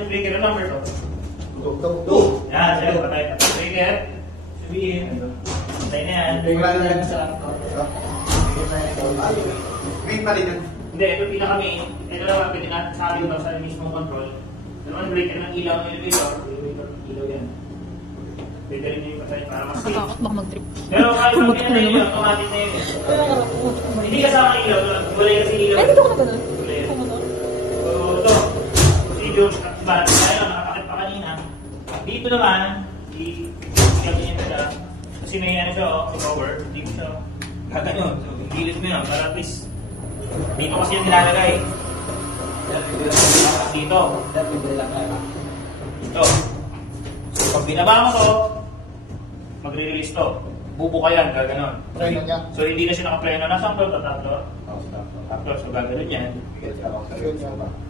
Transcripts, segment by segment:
natin breaker. Ano number to? 2. Yan, sir. Patay. Breaker. Sabihin. Patay na yan. Wala na yan sa main pa rin yan. Hindi, ito pinaka-main. Ito lang pwede natin sabi ko sa mismong control. Naman breaker ng ilaw ng elevator. Elevator ng ilaw yan. Pwede rin yung patay para mas safe. Nakatakot baka mag-trip. Pero kahit pag pinatay nyo, automatic na yun. Hindi kasama ilaw. Gulay kasi ilaw. Eh, dito ko na ganun. Gulay. Pumotor. So, ito. Procedure. Ba't tayo, nakapakit pa kanina. Dito naman, i-ganyan na siya. Kasi may ano siya, cover. Hindi ko siya gaganyon. So, gilid mo yan para at least dito kasi yung nilalagay. Dito. Dito. So, pag binaba mo to, magre-release to. Bubuka yan, gaganon. So, hindi na siya nakapleno. Nasaan to? Tatlo? Tatlo. So, gaganon yan.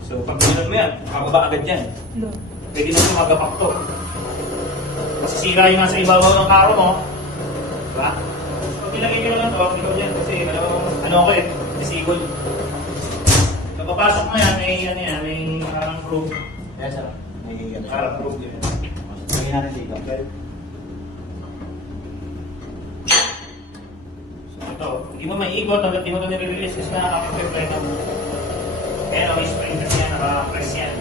So, pag binod mo yan, makababa agad yan. Pwede na siya magapak to. Masisira yung nasa ibabaw ng karo mo. Diba? Pag nilagay ko lang to, binod yan. Kasi, ano ko eh, disigol. So, papasok mo yan, may ano yan, may parang proof. Yes, sir. Parang proof yun. Tingin natin dito. Ito, hindi mo maiikot hanggang di mo ito nire-release kasi nakakapag-play na mo. Kaya may spring kasi yan, naka-press yan.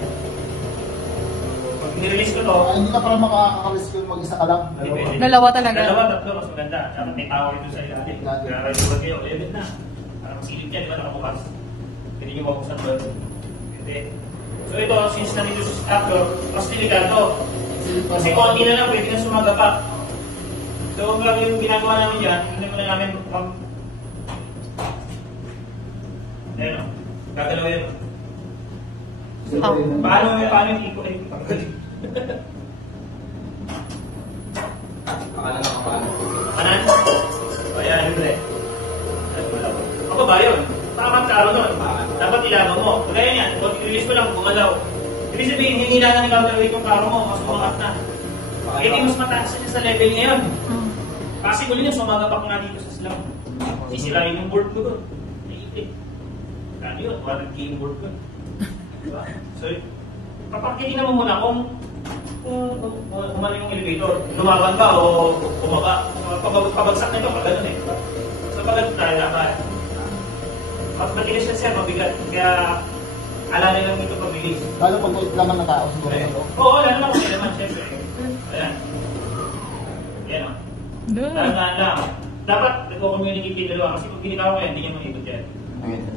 Pag nire-release ko to, Hindi ka pala makakakalis yung mag-isa ka lang. depende. Dalawa talaga. Dalawa, tatlo, mas maganda. Dapat may tower ito sa ilalim. Kaya record kayo, level na. Para masilip yan, di ba nakabukas? Pwede nyo mabuksan doon. Pwede. So ito, since nandito sa stopper, mas delikado. Kasi konti na lang, pwede na sumagapak. So, kung yung ginagawa namin dyan, hindi muna namin ayun o, gagalaw yun. Paano yung iko ay panggaling? Pakala na kapala. Kanan? O yan, libre. Ako ba yun? Tama ka nun. Dapat ilaban mo. Kaya yan, kung i-release mo lang, gumalaw. Ibig sabihin, hindi lang ng counterweight yung karo mo, mas umangat na. Kaya di mas mataas niya sa level ngayon. Kasi muli niya, sumagapak nga dito sa slam. Sisirain yung board ko doon. Naipit. Kano yun? Warang game board ko. Diba? So, papakitin mo muna kung kumano yung elevator. Lumaban ba o bumaba? Pabagsak na ito, pag ganun eh. So, pag ganun tayo dapat. Pag matigas na siya, mabigat. Kaya, alala lang ito pag-release. Lalo pag laman na tao siguro sa loob. Oo, lalo naman kung naman, syempre. Ayan. Yan o. Tandaan lang. Dapat nagko-communicate yung dalawa kasi pag binitaw ko yan, hindi niya maikot yan.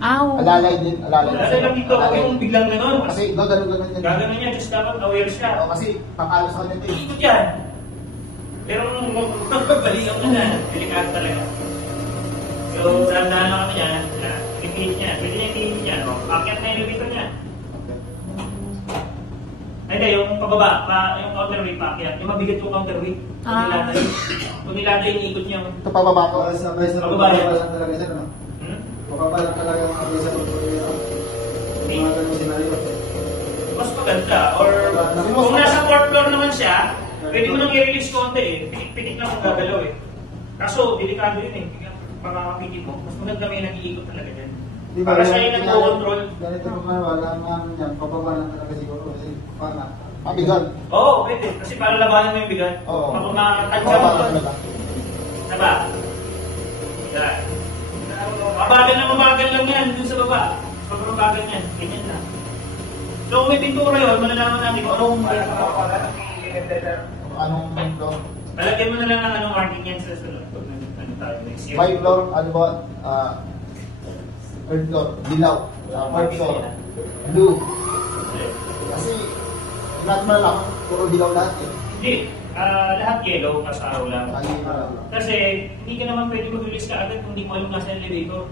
Aw. Alalay din, alalay. Alalay lang dito, yung biglang gano'n. Kasi gano'n yan. Gagano'n niya, just dapat aware siya. O, kasi pakalo sa kanya din. Ikot yan. Pero magbalikan mo na, delikado talaga. So, tandaan lang kami yan. Pipilit niya. Pwede niya pipilit niya. Akyat na yung elevator niya. Ay, hindi, yung pababa, yung counterweight paakyat. Yung mabigat yung counterweight. Kung nilatay, iniikot niya. Ito pababa ko. Pababa yan. talaga siya, no? Pababa lang talaga ang abay sa pagkakas. Mga ganun sinaryo. Mas maganda. Or kung nasa 4th floor naman siya, pwede mo nang i-release konti eh. Pitik-pitik lang kung gagalaw eh. Kaso, delikado yun eh. Pagkakapitik mo, mas maganda may nag-iikot talaga dyan. Para siya yung nag-control. Ganito naman, wala naman yan. Pababa lang talaga siguro. Kasi paano? Mabigat. Oo, pwede. Kasi para labanan mo yung bigat. Oo. Kapag makakatansya mo. Pababa talaga. Diba? Yan. Mabagal na mabagal lang yan dun sa baba. Pag mabagal yan, ganyan na. So kung may pintura yun, malalaman natin kung anong Anong floor? Malagyan mo na lang ng anong marking yan sa sunod. Ano tayo, next year. 5 floor, ano ba? 3rd floor, dilaw. 4th floor, blue. Kasi, lahat mo lang, puro dilaw lahat eh. Hindi. Lahat yellow, kasi araw lang. Kasi hindi ka naman pwede mag-release ka agad kung hindi mo alam nasa elevator.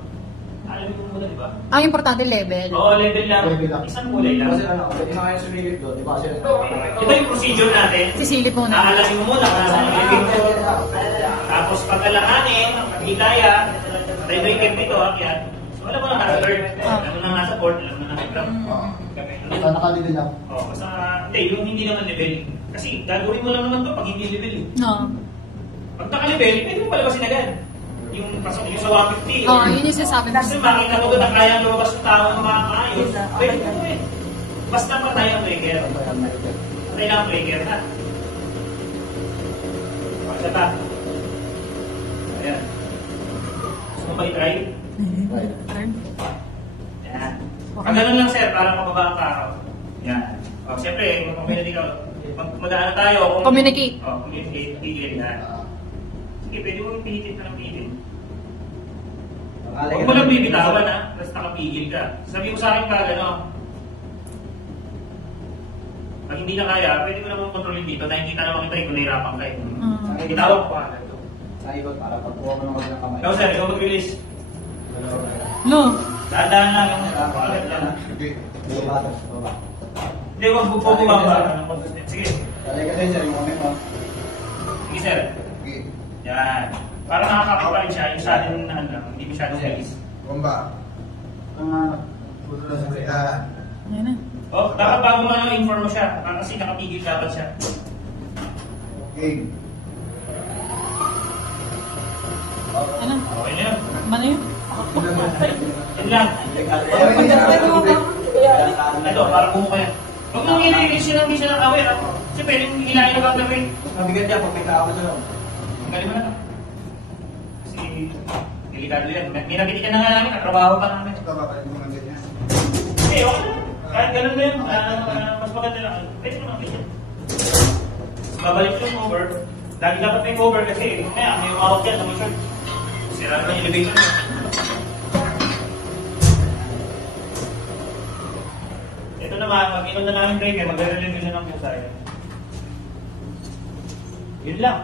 Alam mo muna, di ba? Ang importante level. Oo, level lang. Level lang. Isang kulay lang. Kasi ano, pwede na kayo sumigit doon, di ba? Kasi Ito yung procedure natin. Sisilip muna. Aalamin mo muna kung nasa elevator. Tapos pagkalahanin, paghilaya, tayo yung cap nito, akyat. So alam mo na nasa third, alam mo na nasa fourth, alam mo na nasa ground. basta nakalibin lang. Oo, basta, hindi, yung hindi naman level. Kasi gagawin mo lang naman to pag hindi level eh. No. Pag naka-level, pwede mo palabasin agad. Yung pasok yung sa 150. Oo, yun yung sasabi Kasi makita mo doon na kaya lumabas yung tao ng makakaayos. Pwede mo eh. Basta patay ang breaker. Patay lang ang breaker na. Pakita pa. Ayan. Gusto mo ba i-try? Turn. Yan. Pag ganun lang sir, para mababa ang karaw. Yan. O, siyempre, mag-community ka. Mag-ano tayo. Communicate. O, communicate. Pigil yan. Sige, pwede mo ipihitit na ng pigil. Huwag mo lang bibitawan ha. Basta nakapigil ka. Sabi mo sa akin pa, ano, pag hindi na kaya, pwede mo naman kontrolin dito dahil kita naman kita kung nahirapan kayo. Itawag ko agad ito. Sa ikot, para pagkuha mo naman ng kamay. Ikaw sir, ikaw mag-release. No. Dahan-dahan lang yung pakagat lang. Bumaba. Bumaba. Hindi, huwag po bumaba. Sige. Talay ka din siya, yung kamay mo. Sige sir. Okay. Yan. Para nakakapit pa rin siya, yung sa atin na lang, hindi masyadong release. Bomba. Puto na sa kaya. Yan na. Oh, dapat bago mo inform mo siya, kasi nakapigil dapat siya. Okay. Ano? Okay na yun. Mana yun? Yan lang. Ito, para bumuka yan. Huwag mong i-release yun ang hindi siya nakawin. Kasi pwedeng hilahin na gagawin. Mabigat niya pag may kaawat siya. Ang galing mo na. Kasi, delikado yan. May nakikita na nga namin, natrabaho pa namin. Ito ba pala yung mga ganyan? Okay, okay na. Kahit ganun na yun, mas maganda lang. Pwede mo nakikita. Babalik yung cover. Lagi dapat may cover kasi, kaya may umawag dyan, may short. Sira na yung elevation mo. Ito naman, mag-inom na namin breaker, mag-re-review na ng Yun lang.